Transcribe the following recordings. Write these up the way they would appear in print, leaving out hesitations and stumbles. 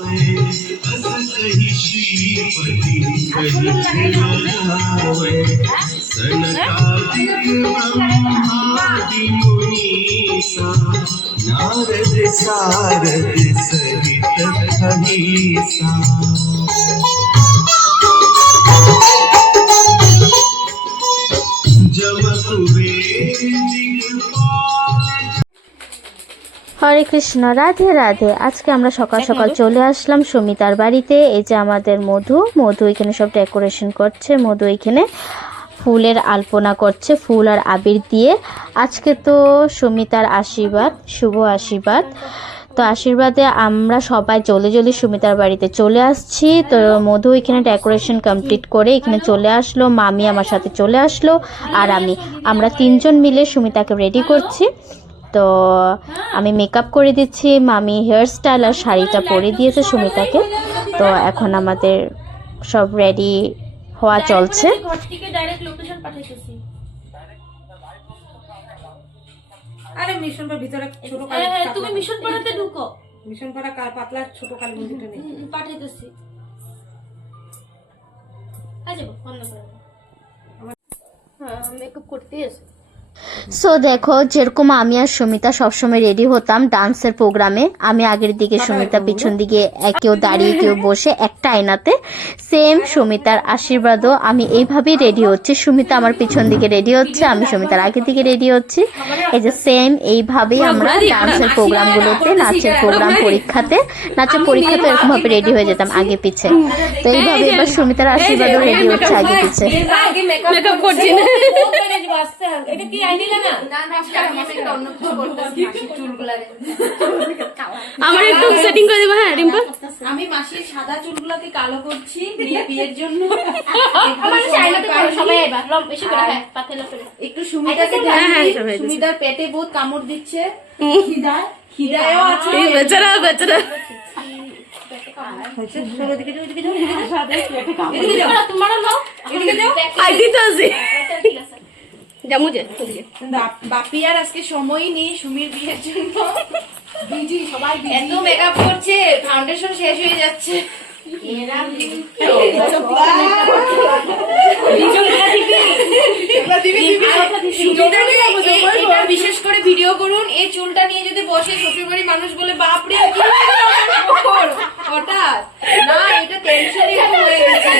कही श्रीपति कही खिलावे सनकादिक ब्रह्मादि मुनीसा नारद सारद सहित अहिसा। जब कुबेर হরে কৃষ্ণ, রাধে রাধে। আজকে আমরা সকাল সকাল চলে আসলাম সুমিতার বাড়িতে। এই যে আমাদের মধু এখানে সব ডেকোরেশন করছে। মধু এখানে ফুলের আলপনা করছে ফুল আর আবির দিয়ে। আজকে তো সুমিতার আশীর্বাদ, শুভ আশীর্বাদ। তো আশীর্বাদে আমরা সবাই জলদি সুমিতার বাড়িতে চলে আসছি। তো মধু এখানে ডেকোরেশন কমপ্লিট করে এখানে চলে আসলো। মামি আমার সাথে চলে আসলো আর আমরা তিনজন মিলে সুমিতাকে রেডি করছি। তো আমি মেকআপ করে দিচ্ছি, মামি হেয়ার স্টাইল আর শাড়িটা পরে দিয়েছে সুমিতাকে। তো এখন আমাদের সব রেডি হওয়া চলছে। আরে মিশন পাড়ার ভিতরে ছোট কালী, তুমি মিশন পাড়াতে ঢুকো। মিশন পাড়া পাতলা ছোট কালী মন্দিরটা নেই, পাঠাইতেছি। আজে বন্ধ করে মেকআপ করতে এসে। সো দেখো, যেরকম আমি আর সুমিতা সবসময় রেডি হতাম ডান্সের প্রোগ্রামে, আমি আগের দিকে, সুমিতা পিছন দিকে, কেউ দাঁড়িয়ে কেউ বসে একটা আয়নাতে, সেম সুমিতার আশীর্বাদও আমি এইভাবেই রেডি হচ্ছি। সুমিতা আমার পিছন দিকে রেডি হচ্ছে, আমি সুমিতার আগের দিকে রেডি হচ্ছি। এই যে সেম এইভাবেই আমরা ডান্সের প্রোগ্রামগুলোতে, নাচের পরীক্ষাতে এরকম ভাবে রেডি হয়ে যেতাম আগে পিছে। তো এইভাবে এবার সুমিতার আশীর্বাদও রেডি হচ্ছে আগে পিছে। আমার একটু সেটিং করে দেবো। হ্যাঁ রিম্পা, আমি মাসির সাদা চুলগুলোকে কালো করছি বিয়ের জন্য। একটু সুমিতাকে সুমিতার পেটে বহুত কামড় দিচ্ছে, খিদায়ও আছে। বেচারা বেচারা বাপি আর আজকে সময়ই নেই সুমির বিয়ের জন্য, সবাই এত মেকআপ করছে, ফাউন্ডেশন শেষ হয়ে যাচ্ছে। বিশেষ করে ভিডিও করুন, এই চুলটা নিয়ে যদি বসে শ্বশুর বাড়ির মানুষ বলে বাপরে হঠাৎ না, এটা টেনশনে হয়ে গেছে,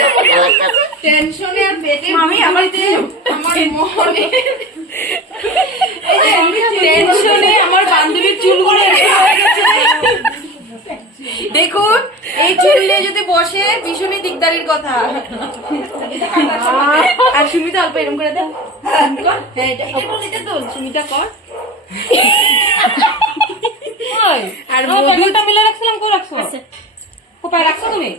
টেনশনে আর পেটে আমার মনে টেনশনে আমার বান্ধবীর চুলগুলো হয়ে গেছে। দেখুন, এই চুল নিয়ে যদি বসে ভীষণই দিকদারির কথা। আর সুমিতা অল্প এরকম করে দেয়, সুমিতা কর। আর মধুটা মিলে রাখছিলাম, কো রাখছো? কোপায় রাখছো তুমি?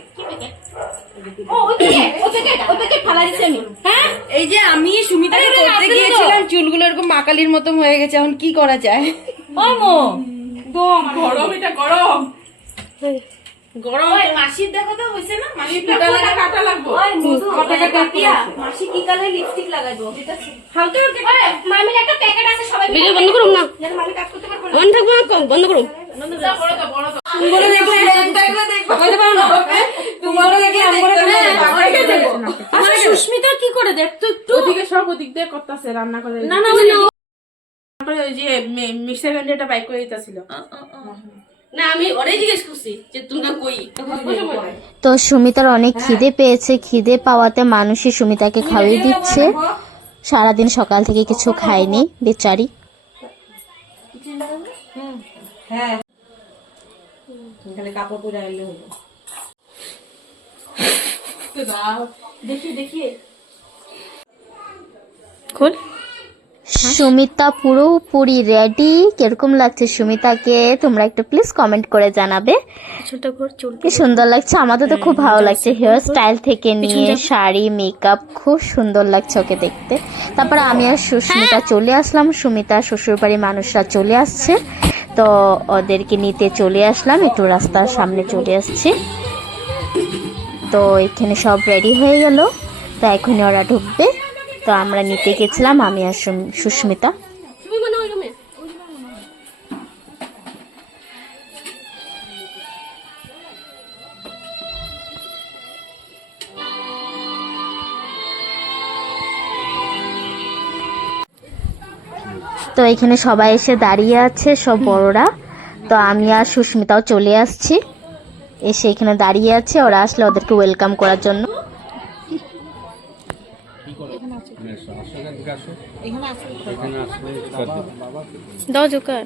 এই যে আমি সুমিতাকে করতে গিয়েছিলাম, চুলগুলো এরকম মাকালির মতন হয়ে গেছে, এখন কি করা যায়? গরম, এটা গরম গরম। মাসির দেখো তো হয়েছে না, মাসির কাটা লাগবো। মাসি কি কালার লিপস্টিক লাগাইবো? হালকা মামির একটা প্যাকেট আছে, সবাই ভিডিও বন্ধ করুন না, মামি কাজ করতে পারবো না, অন থাকবো না, কম বন্ধ করুন। সুস্মিতা কি করে দেখতো একটু, ওদিকে সব ওদিক দিয়ে করতেছে, রান্না করে না না ওই যে মিক্সার গ্রাইন্ডারটা বাইক করে দিতেছিল না, আমি ওরে জিজ্ঞেস করছি যে তুমি কই। তো সুমিতার অনেক খিদে পেয়েছে, খিদে পাওয়াতে মানুষই সুমিতাকে খাইয়ে দিচ্ছে। সারাদিন সকাল থেকে কিছু খায়নি বেচারি। হ্যাঁ, কাপড় পরে আইলে হলো। দেখি খোল। সুমিতা পুরোপুরি রেডি। কিরকম লাগছে সুমিতাকে তোমরা একটু প্লিজ কমেন্ট করে জানাবে। কি সুন্দর লাগছে, আমাদের তো খুব ভালো লাগছে। হেয়ার স্টাইল থেকে নিয়ে শাড়ি, মেকআপ খুব সুন্দর লাগছে ওকে দেখতে। তারপরে আমি আর সুস্মিতা চলে আসলাম, সুমিতা শ্বশুরবাড়ির মানুষরা চলে আসছে, তো ওদেরকে নিতে চলে আসলাম, একটু রাস্তার সামনে চলে আসছি। তো এখানে সব রেডি হয়ে গেল, তো এখনই ওরা ঢুকবে। তো আমরা নিতে গেছিলাম, আমি আর সুস্মিতা। তো এখানে সবাই এসে দাঁড়িয়ে আছে, সব বড়রা। তো আমি আর সুস্মিতাও চলে আসছি, এসে এখানে দাঁড়িয়ে আছে, ওরা আসলে ওদেরকে ওয়েলকাম করার জন্য। দাও জোকার।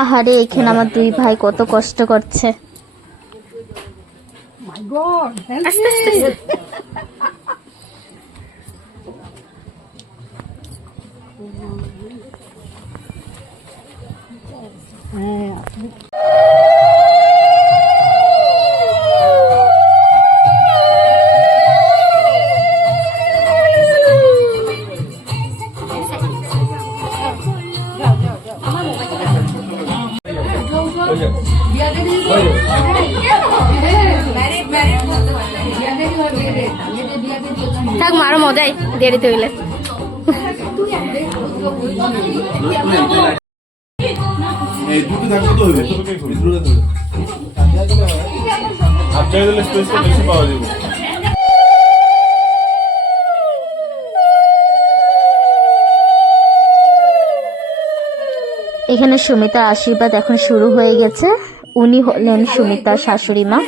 আহারে, এখানে আমার দুই ভাই কত কষ্ট করছে। আস্তে আস্তে আস্তে। থাক মারো মজাই দেরিতে হইলে। এই দুটো থাকলে তো হবে, আচ্ছা দিলে স্পেসটা বেশি পাওয়া যাবে। এখানে সুমিতার আশীর্বাদ এখন শুরু হয়ে গেছে। উনি হলেন সুমিতার শাশুড়ি মা।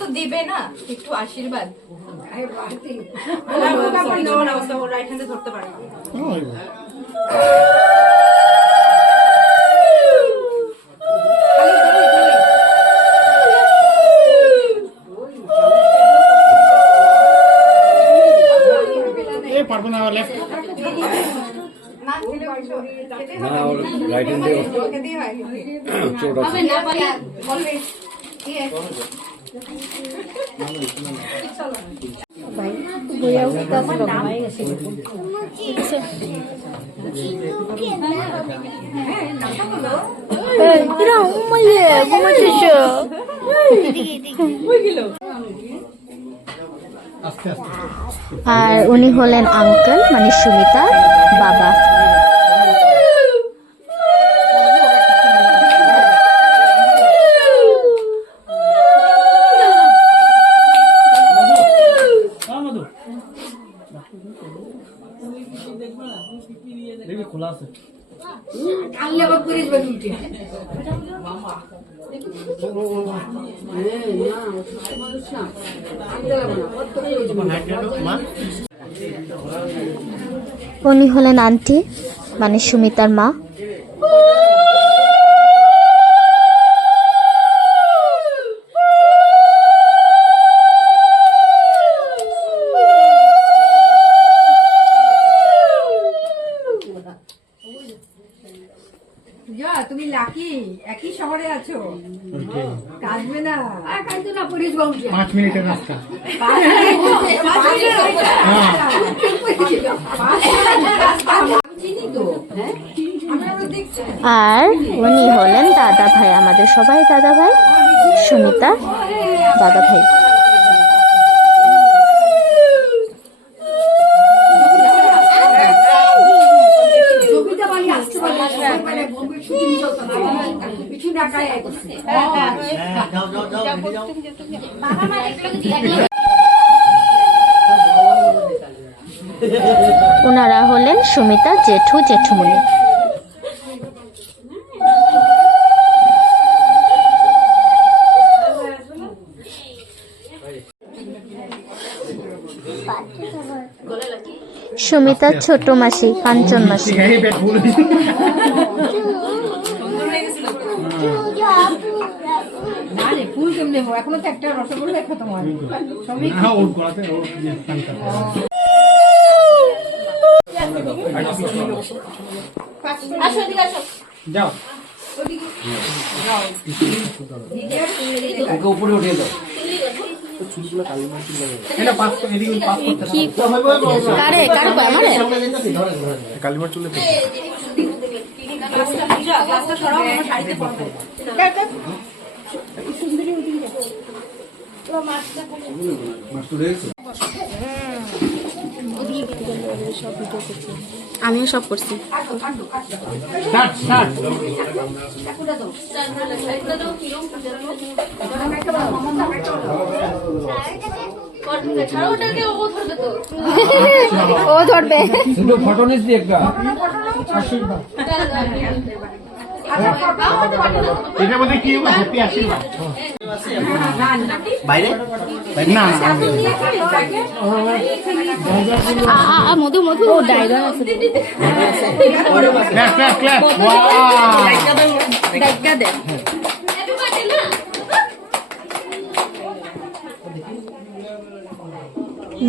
তো দিবে না একটু আশীর্বাদ। ধরতে পারে পারবো না লেফট আর উনি হলেন আঙ্কেল, মানে সুমিতার বাবা। খোলা আছে উনি হলেন আন্টি, মানে সুমিতার মা। তুমি লাকি একই শহরে আছো, কাঁদবে না। কাঁদবে না, পুলিশ বলছে 5 মিনিটের রাস্তা। আর উনি হলেন দাদা ভাই, আমাদের সবাই দাদা ভাই, সুমিতা দাদা ভাই। বাই করছি ওনারা হলেন সুমিতা জেঠু জেঠুমনি। সুমিতার ছোট মাসি কাঞ্চন মাসি। না রে ফুল কেমন নেবো এখনো তো একটা রসগোল্লা খতম হয় সবই হ্যাঁ ওর গলাতে ওর যে স্থানটা আসো এদিকে আসো। যাও ওকে উপরে উঠিয়ে দাও এটা পাস এদিকে পাস করতে কারে কারে কয় আমারে কালিমার চুলে তো গ্লাসটা সরাও আমার শাড়িতে পড়বে। আমিও সব করছি। স্টার্ট স্টার্ট ছাড়ো ওটাকে, ও ধরবে তো। ও ধরবে। দুটো ফটো নিস দি একটা আশীর্বাদ এটা মধ্যে কি হবে হ্যাপি আশীর্বাদ বাইরে না মধু মধু ডায়লগ আছে। ক্ল্যাপ ক্ল্যাপ ক্ল্যাপ ওয়াও ডাইকা দে।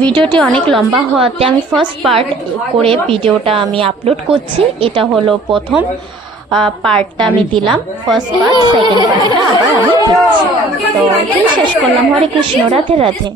ভিডিওটি অনেক লম্বা হওয়াতে আমি ফার্স্ট পার্ট করে ভিডিওটা আমি আপলোড করছি। এটা হলো প্রথম পার্টটা আমি দিলাম, ফার্স্ট পার্ট। সেকেন্ড পার্টটা আবার আমি দিচ্ছি। তো শেষ করলাম। হরে কৃষ্ণ, রাধে রাধে।